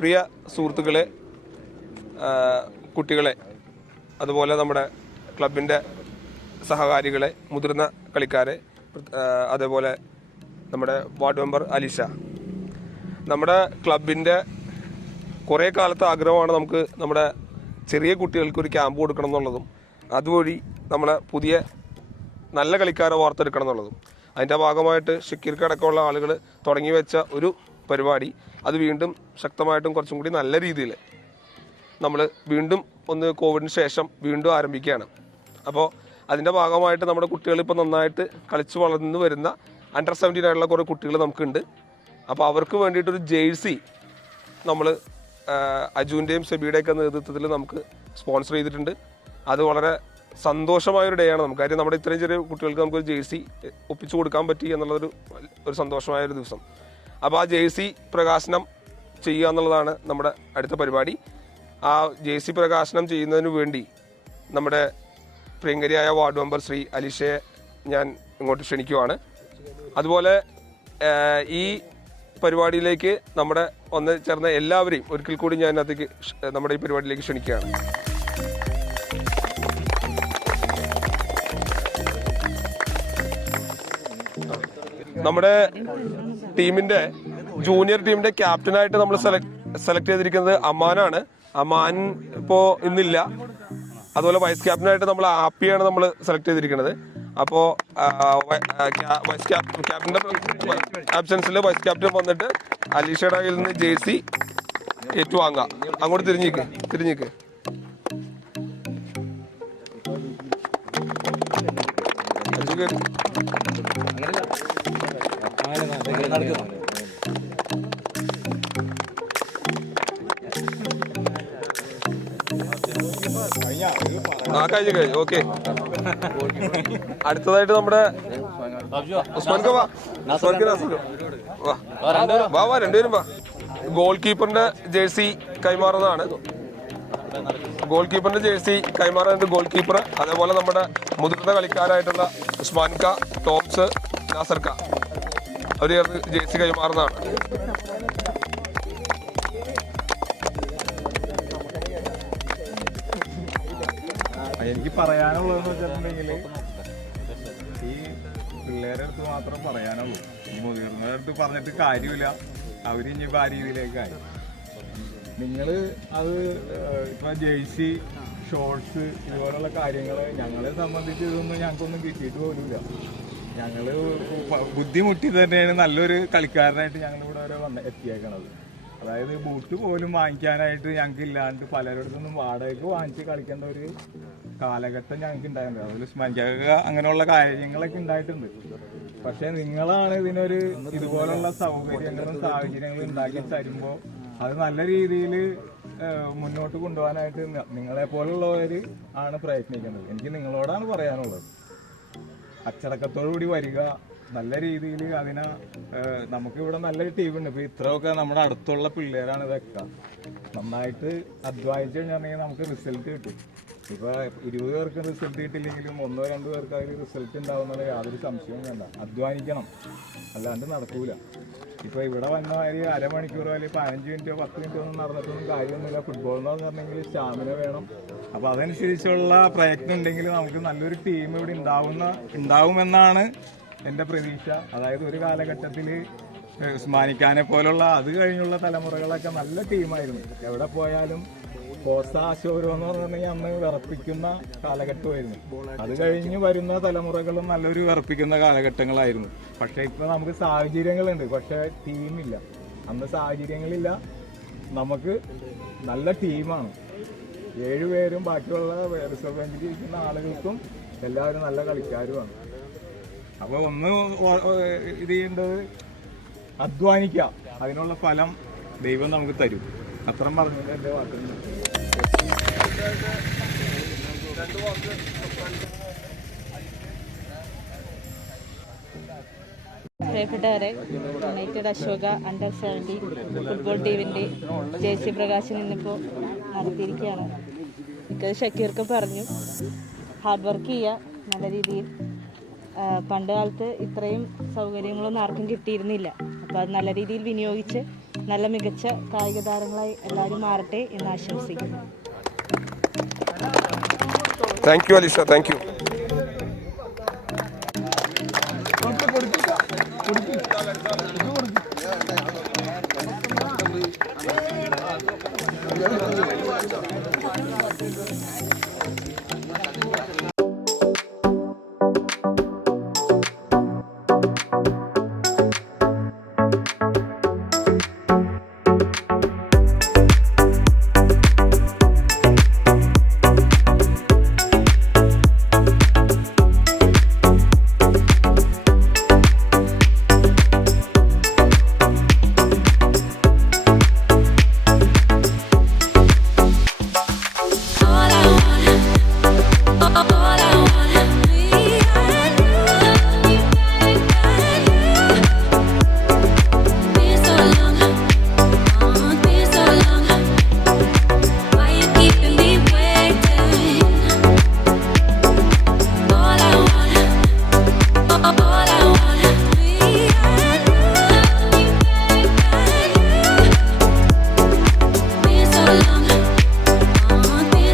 പ്രിയ സുഹൃത്തുക്കളെ, കുട്ടികളെ, അതുപോലെ നമ്മുടെ ക്ലബിൻ്റെ സഹകാരികളെ, മുതിർന്ന കളിക്കാരെ, അതേപോലെ നമ്മുടെ വാർഡ് മെമ്പർ അലിഷ, നമ്മുടെ ക്ലബിൻ്റെ കുറേ കാലത്തെ ആഗ്രഹമാണ് നമുക്ക് നമ്മുടെ ചെറിയ കുട്ടികൾക്ക് ഒരു ക്യാമ്പ് കൊടുക്കണം എന്നുള്ളതും അതുവഴി നമ്മളെ പുതിയ നല്ല കളിക്കാരെ വാർത്തെടുക്കണം എന്നുള്ളതും. അതിൻ്റെ ഭാഗമായിട്ട് ഷക്കീർക്കടക്കമുള്ള ആളുകൾ തുടങ്ങി വെച്ച ഒരു പരിപാടി അത് വീണ്ടും ശക്തമായിട്ടും കുറച്ചും കൂടി നല്ല രീതിയിൽ നമ്മൾ വീണ്ടും ഒന്ന് കോവിഡിന് ശേഷം വീണ്ടും ആരംഭിക്കുകയാണ്. അപ്പോൾ അതിൻ്റെ ഭാഗമായിട്ട് നമ്മുടെ കുട്ടികൾ ഇപ്പോൾ നന്നായിട്ട് കളിച്ച് വളർന്നു വരുന്ന അണ്ടർ 17 ആയിട്ടുള്ള കുറേ കുട്ടികൾ നമുക്കുണ്ട്. അപ്പോൾ അവർക്ക് വേണ്ടിയിട്ടൊരു ജേഴ്സി നമ്മൾ അജുവിൻ്റെയും സെബിയുടെയൊക്കെ നേതൃത്വത്തിൽ നമുക്ക് സ്പോൺസർ ചെയ്തിട്ടുണ്ട്. അത് വളരെ സന്തോഷമായൊരു ഡേ ആണ് നമുക്ക്. കാര്യം നമ്മുടെ ഇത്രയും ചെറിയ കുട്ടികൾക്ക് നമുക്കൊരു ജേഴ്സി ഒപ്പിച്ചു കൊടുക്കാൻ പറ്റി എന്നുള്ളതൊരു സന്തോഷമായൊരു ദിവസം. അപ്പോൾ ആ ജേഴ്സി പ്രകാശനം ചെയ്യുക എന്നുള്ളതാണ് നമ്മുടെ അടുത്ത പരിപാടി. ആ ജേഴ്സി പ്രകാശനം ചെയ്യുന്നതിന് വേണ്ടി നമ്മുടെ പ്രിയങ്കരിയായ വാർഡ് മെമ്പർ ശ്രീ അലിഷയെ ഞാൻ ഇങ്ങോട്ട് ക്ഷണിക്കുവാണ്. അതുപോലെ ഈ പരിപാടിയിലേക്ക് നമ്മുടെ ഒന്ന് ചേർന്ന എല്ലാവരെയും ഒരിക്കൽ കൂടി ഞാൻ അതിലേക്ക് നമ്മുടെ ഈ പരിപാടിയിലേക്ക് ക്ഷണിക്കുകയാണ്. നമ്മുടെ ടീമിൻ്റെ ജൂനിയർ ടീമിൻ്റെ ക്യാപ്റ്റനായിട്ട് നമ്മൾ സെലക്ട് ചെയ്തിരിക്കുന്നത് അമാനാണ്. അമാൻ ഇപ്പോൾ ഇന്നില്ല. അതുപോലെ വൈസ് ക്യാപ്റ്റനായിട്ട് നമ്മൾ ആപ്പിയാണ് നമ്മൾ സെലക്ട് ചെയ്തിരിക്കുന്നത്. അപ്പോൾ വൈസ് ക്യാപ്റ്റൻ്റെ ആബ്സെൻസിൽ വൈസ് ക്യാപ്റ്റൻ വന്നിട്ട് അലീഷയുടെ കയ്യിൽ നിന്ന് ജേഴ്സി ഏറ്റുവാങ്ങാം. അങ്ങോട്ട് തിരിഞ്ഞിക്ക്. കഴിഞ്ഞു. ഓക്കെ, അടുത്തതായിട്ട് നമ്മുടെ രണ്ടുപേരും വാ. ഗോൾ കീപ്പറിന്റെ ജേഴ്സി കൈമാറുന്നതാണ്. ഗോൾ കീപ്പർ, അതേപോലെ നമ്മുടെ മുതിർന്ന കളിക്കാരായിട്ടുള്ള ഉസ്മാൻക, ടോംസ്, നാസർക്ക അവർ ജേഴ്സി കൈമാറുന്നതാണ്. എനിക്ക് പറയാനുള്ളതെന്ന് വെച്ചിട്ടുണ്ടെങ്കിൽ ഈ പിള്ളേരുടെ അടുത്ത് മാത്രം പറയാനുള്ളൂ. ഈ മുതിർന്നവരുടെ അടുത്ത് പറഞ്ഞിട്ട് കാര്യമില്ല. അവരിനിപ്പോൾ ആ രീതിയിലേക്കായി. നിങ്ങൾ അത് ഇപ്പം ജേഴ്സി, ഷോർട്സ് ഇതുപോലുള്ള കാര്യങ്ങൾ ഞങ്ങളെ സംബന്ധിച്ച് ഇതൊന്നും ഞങ്ങൾക്കൊന്നും കിട്ടിയിട്ട് പോലുമില്ല. ഞങ്ങൾ ബുദ്ധിമുട്ടി തന്നെയാണ് നല്ലൊരു കളിക്കാരനായിട്ട് ഞങ്ങളിവിടെ വരെ എത്തിയേക്കണത്. അതായത് ബൂട്ട് പോലും വാങ്ങിക്കാനായിട്ട് ഞങ്ങൾക്ക് ഇല്ലാണ്ട് പലരിടത്തുനിന്നും വാടകയ്ക്ക് വാങ്ങിച്ച് കളിക്കേണ്ട ഒരു കാലഘട്ടം ഞങ്ങൾക്ക് ഉണ്ടായിട്ടുണ്ട്. അതുപോലെ സ്മരിക്കുക അങ്ങനെയുള്ള കാര്യങ്ങളൊക്കെ ഉണ്ടായിട്ടുണ്ട്. പക്ഷെ നിങ്ങളാണ് ഇതിനൊരു ഇതുപോലുള്ള സൗകര്യങ്ങളും സാഹചര്യങ്ങളും ഉണ്ടാക്കി തരുമ്പോൾ അത് നല്ല രീതിയിൽ മുന്നോട്ട് കൊണ്ടുപോകാനായിട്ട് നിങ്ങളെ പോലുള്ളവർ ആണ് പ്രയത്നിക്കുന്നത്. എനിക്ക് നിങ്ങളോടാണ് പറയാനുള്ളത്. അച്ചടക്കത്തോടുകൂടി വരിക, നല്ല രീതിയിൽ അതിനെ നമുക്കിവിടെ നല്ലൊരു ടീമുണ്ട്. ഇപ്പോൾ ഇത്രയൊക്കെ നമ്മുടെ അടുത്തുള്ള പിള്ളേരാണ് ഇതൊക്കെ. നന്നായിട്ട് അധ്വാനിച്ചു കഴിഞ്ഞാൽ നമുക്ക് റിസൾട്ട് കിട്ടും. ഇപ്പോൾ 20 പേർക്ക് റിസൾട്ട് കിട്ടില്ലെങ്കിലും 1-2 പേർക്ക് അതിൽ റിസൾട്ട് ഉണ്ടാവുന്നുള്ള യാതൊരു സംശയവും വേണ്ട. അധ്വാനിക്കണം, അല്ലാണ്ട് നടക്കൂല. ഇപ്പോൾ ഇവിടെ വന്ന ഒരു അരമണിക്കൂറോ അല്ലെങ്കിൽ 15 മിനിറ്റോ 10 മിനിറ്റോ ഒന്നും നടന്നിട്ടൊന്നും കാര്യമൊന്നുമില്ല. ഫുട്ബോൾ എന്ന് പറഞ്ഞിട്ടുണ്ടെങ്കിൽ സ്റ്റാമിന വേണം. അപ്പോൾ അതനുസരിച്ചുള്ള പ്രയത്നം ഉണ്ടെങ്കിൽ നമുക്ക് നല്ലൊരു ടീം ഇവിടെ ഉണ്ടാവുമെന്നാണ് എൻ്റെ പ്രതീക്ഷ. അതായത് ഒരു കാലഘട്ടത്തിൽ ഉസ്മാനിക്കാനെ പോലുള്ള അത് കഴിഞ്ഞുള്ള തലമുറകളൊക്കെ നല്ല ടീമായിരുന്നു. എവിടെ പോയാലും കോസ അശോരോ എന്ന് പറഞ്ഞിട്ടുണ്ടെങ്കിൽ അന്ന് വിറപ്പിക്കുന്ന കാലഘട്ടമായിരുന്നു. അത് കഴിഞ്ഞ് വരുന്ന തലമുറകളും നല്ലൊരു വിറപ്പിക്കുന്ന കാലഘട്ടങ്ങളായിരുന്നു. പക്ഷേ ഇപ്പോൾ നമുക്ക് സാഹചര്യങ്ങളുണ്ട്, പക്ഷേ ടീമില്ല. അന്ന് സാഹചര്യങ്ങളില്ല. നമുക്ക് നല്ല ടീമാണ്. 7 പേരും ബാക്കിയുള്ള റിസർവ് ബെഞ്ചിൽ ഇരിക്കുന്ന ആളുകൾക്കും എല്ലാവരും നല്ല കളിക്കാരുമാണ്. അപ്പോൾ ഒന്ന് ഇത് ചെയ്യേണ്ടത് അധ്വാനിക്കുക. അതിനുള്ള ഫലം ദൈവം നമുക്ക് തരും. അത്രയും പറഞ്ഞത് എൻ്റെ വാക്കുകൾ. പ്രിയപ്പെട്ടവരെ, യുണൈറ്റഡ് അശോക അണ്ടർ 17 ഫുട്ബോൾ ടീമിൻ്റെ ജേഴ്സി പ്രകാശനം ഇന്നിപ്പോൾ നടത്തിയിരിക്കുകയാണ്. എനിക്കത് ഷക്കീർക്ക് പറഞ്ഞു, ഹാർഡ് വർക്ക് ചെയ്യുക നല്ല രീതിയിൽ. പണ്ട് കാലത്ത് ഇത്രയും സൗകര്യങ്ങളൊന്നും ആർക്കും കിട്ടിയിരുന്നില്ല. അപ്പോൾ അത് നല്ല രീതിയിൽ വിനിയോഗിച്ച് നല്ല മികച്ച കായിക താരങ്ങളായി എല്ലാവരും മാറട്ടെ എന്ന് ആശംസിക്കുന്നു. Thank you Alisha, thank you.